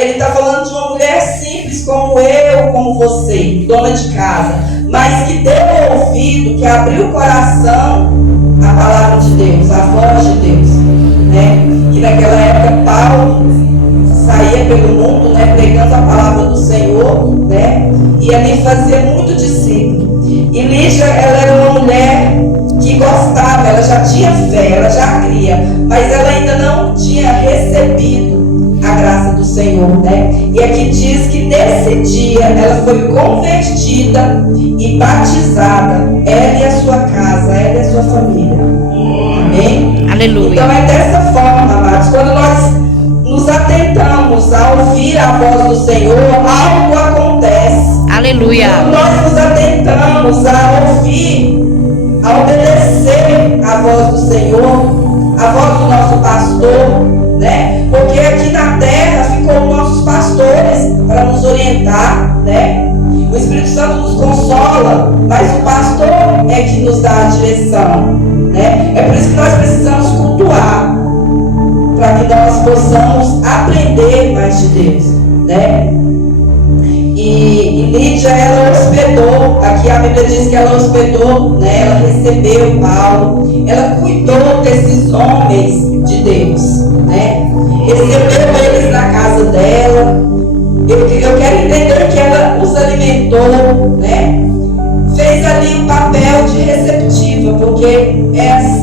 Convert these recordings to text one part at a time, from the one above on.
ele está falando de uma mulher simples como eu, como você, dona de casa, mas que deu ouvido, que abriu o coração à palavra de Deus, à voz de Deus, né? E naquela época Paulo saía pelo mundo, né, pregando a palavra do Senhor, né? E ali fazia muito discípulo. E Lídia, ela era uma mulher que gostava, ela já tinha fé, ela já cria, mas ela ainda não tinha recebido a graça do Senhor, né? E aqui diz que nesse dia ela foi convertida e batizada, ela e a sua casa, ela e a sua família. Amém? Aleluia. Então é dessa forma, amados, quando nós nos atentamos a ouvir a voz do Senhor, algo acontece. Aleluia. Quando nós nos atentamos a ouvir, a obedecer a voz do Senhor, a voz do nosso pastor, né? Porque aqui na terra ficou nossos pastores para nos orientar, né? O Espírito Santo nos consola, mas o pastor é que nos dá a direção, né? É por isso que nós precisamos cultuar, para que nós possamos aprender mais de Deus, né? E Lídia, ela hospedou, aqui a Bíblia diz que ela hospedou, né? Ela recebeu Paulo, ela cuidou desses homens de Deus, né? Recebeu eles na casa dela. Eu quero entender que ela os alimentou, né? Fez ali um papel de receptiva, porque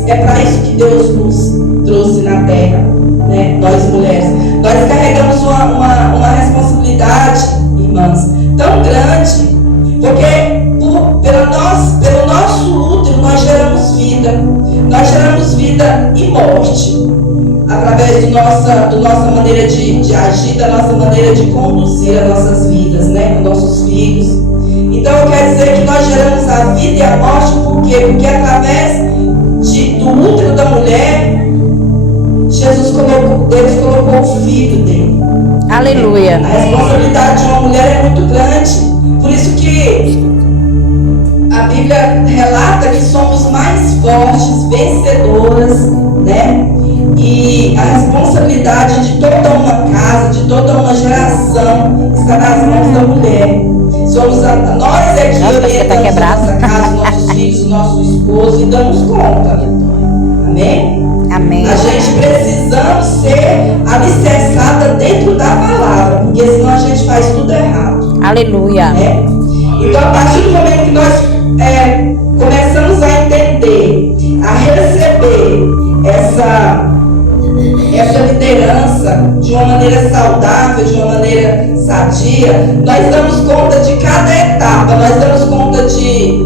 é para isso que Deus nos trouxe na terra, né? Nós mulheres, nós carregamos uma responsabilidade, irmãs, tão grande, porque pelo nosso útero nós geramos vida e morte, através de nossa maneira de agir, da nossa maneira de conduzir as nossas vidas, né? Os nossos filhos. Então eu quero dizer que nós geramos a vida e a morte, por quê? Porque através do útero da mulher, Deus colocou o filho dele. Aleluia. A responsabilidade de uma mulher é muito grande. Por isso que a Bíblia relata que somos mais fortes, vencedoras, né? E a responsabilidade de toda uma casa, de toda uma geração, está nas mãos da mulher. Nós é que orientamos a nossa casa, nossos filhos, nosso esposo, e damos conta. Amém? Amém. A gente precisamos ser alicerçada dentro da palavra, porque senão a gente faz tudo errado. Aleluia. Né? Então, a partir do momento que nós começamos a entender, a receber essa liderança de uma maneira saudável, de uma maneira sadia, nós damos conta de cada etapa, nós damos conta de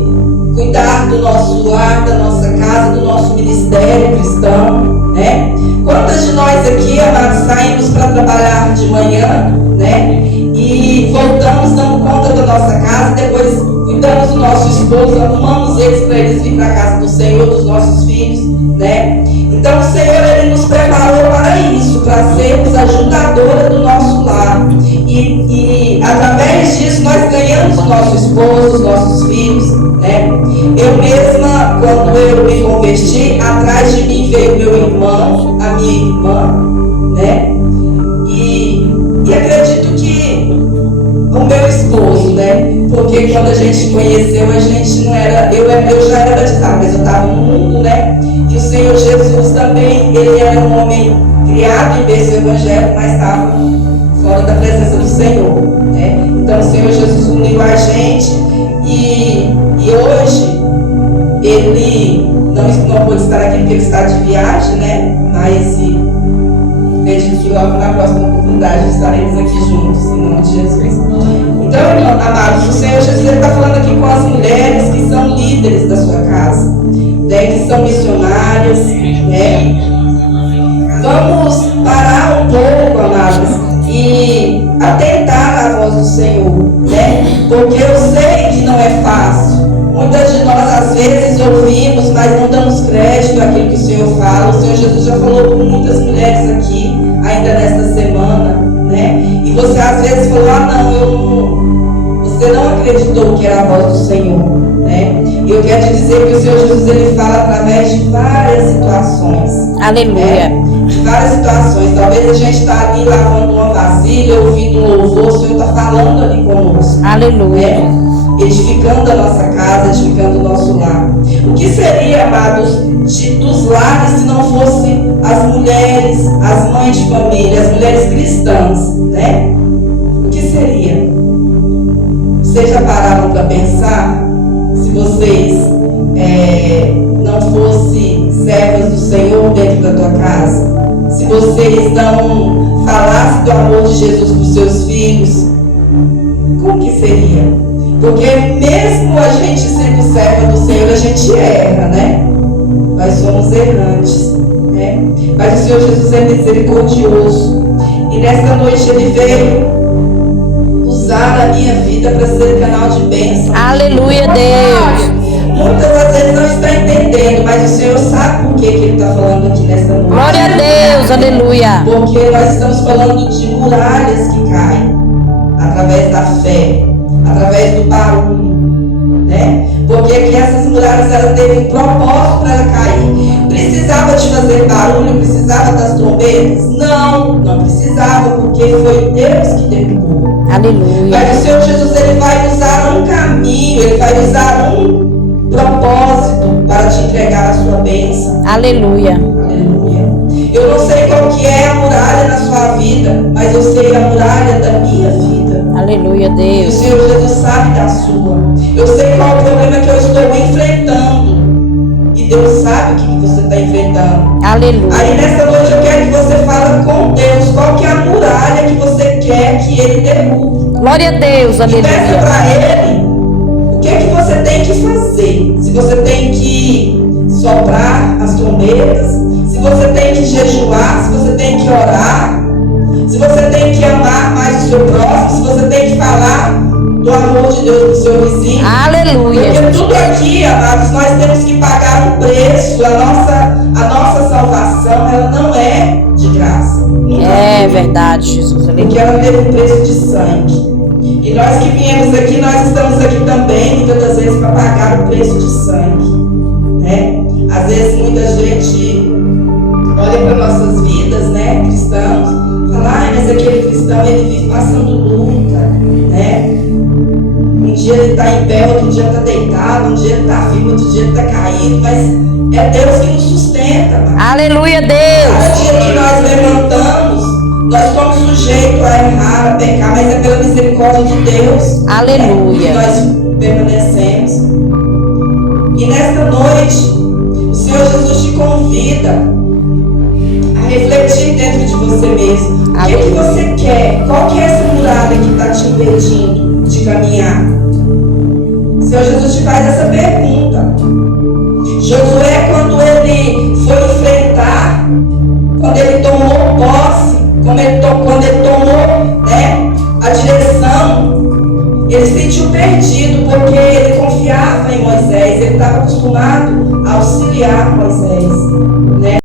cuidar do nosso lar, da nossa casa, do nosso ministério cristão, né? Quantas de nós aqui, amados, saímos para trabalhar de manhã, né? E voltamos dando conta da nossa casa, depois cuidamos do nosso esposo, arrumamos eles para eles virem para a casa do Senhor, dos nossos filhos, né? Então o Senhor, Ele nos preparou para isso, para sermos ajudadora do nosso lar. E através disso nós ganhamos o nosso esposo, os nossos filhos, né? Eu mesma, quando eu me converti, atrás de mim veio meu irmão, a minha irmã, né? E acredito que o meu esposo, né? Porque quando a gente conheceu, a gente não era, eu já era batizada, mas eu estava no mundo, né? E o Senhor Jesus também, ele era um homem criado em berço evangélico, mas estava fora da presença do Senhor, né? Então o Senhor Jesus uniu a gente e hoje ele não pôde estar aqui porque ele está de viagem, né? Mas acredito que logo na próxima oportunidade estaremos aqui juntos, em nome de Jesus. Então, amados, o Senhor Jesus está falando aqui com as mulheres que são líderes da sua casa, né? Que são missionárias, né? Vamos parar um pouco, amados, e atentar à voz do Senhor, né? Porque eu sei que não é fácil. Muitas de nós às vezes ouvimos, mas não damos crédito àquilo que o Senhor fala. O Senhor Jesus já falou com muitas mulheres aqui, ainda nesta semana, né? E você às vezes falou, não, você Você não acreditou que era a voz do Senhor, né? E eu quero te dizer que o Senhor Jesus, ele fala através de várias situações. Aleluia. De várias situações. Talvez a gente está ali lavando uma vasilha, ouvindo um louvor, o Senhor está falando ali conosco. Aleluia. Edificando a nossa casa, edificando o nosso lar. O que seria, amados, dos lares se não fosse as mulheres, as mães de família, as mulheres cristãs, né? O que seria? Vocês já pararam para pensar se vocês não fossem servas do Senhor dentro da tua casa? Se vocês não falassem do amor de Jesus para os seus filhos? Como que seria? Porque mesmo a gente sendo serva do Senhor, a gente erra, né? Nós somos errantes, né? Mas o Senhor Jesus é misericordioso. E nesta noite Ele veio usar a minha vida para ser canal de bênção. Aleluia, Deus. Muitas das vezes não está entendendo, mas o Senhor sabe por que Ele está falando aqui nesta noite. Glória a Deus, aleluia. Porque nós estamos falando de muralhas que caem através da fé, através do barulho, né? Porque que essas muralhas, ela teve um propósito para ela cair. Precisava de fazer barulho? Precisava das trombetas? Não, não precisava, porque foi Deus que derrubou. Aleluia. Mas o Senhor Jesus, ele vai usar um caminho, ele vai usar um propósito para te entregar a sua bênção. Aleluia. Aleluia. Eu não sei qual que é a muralha na sua vida, mas eu sei a muralha da minha vida. Aleluia, E o Deus. Senhor Jesus sabe da sua. Eu sei qual é o problema que eu estou enfrentando. E Deus sabe o que você está enfrentando. Aleluia. Aí nessa noite eu quero que você fale com Deus qual que é a muralha que você quer que Ele derrube. Glória a Deus, E peça aleluia. para Ele o que é que você tem que fazer. Se você tem que soprar as trombetas, se você tem que jejuar, se você tem que orar, se você tem que amar mais o seu próximo, se você tem que falar do amor de Deus para o seu vizinho. Aleluia. Porque tudo aqui, amados, nós temos que pagar um preço. A nossa salvação, ela não é de graça. Nunca É foi. verdade, Jesus, Porque aleluia. ela teve um preço de sangue. E nós que viemos aqui, nós estamos aqui também, muitas das vezes, para pagar o preço de sangue, né? Às vezes, muita gente olha para nossas vidas, né, cristãos, fala, mas aquele cristão, ele vive passando luta, né? Um dia ele está em pé, outro dia está deitado, um dia ele está firme, outro dia ele está caído, mas é Deus que nos sustenta, mano. Aleluia, Cada Deus. dia que nós levantamos, nós estamos sujeitos a errar, a pecar, mas é pela misericórdia de Deus, Aleluia. que nós permanecemos. E nesta noite, o Senhor Jesus te convida a refletir dentro de você mesmo. O que é que você quer? Qual que é essa muralha que está te impedindo de caminhar? O Senhor Jesus te faz essa pergunta. Josué, quando ele foi enfrentar, quando ele tomou posse, quando ele tomou, né, a direção, ele se sentiu perdido, porque ele confiava em Moisés, ele estava acostumado a auxiliar Moisés, né?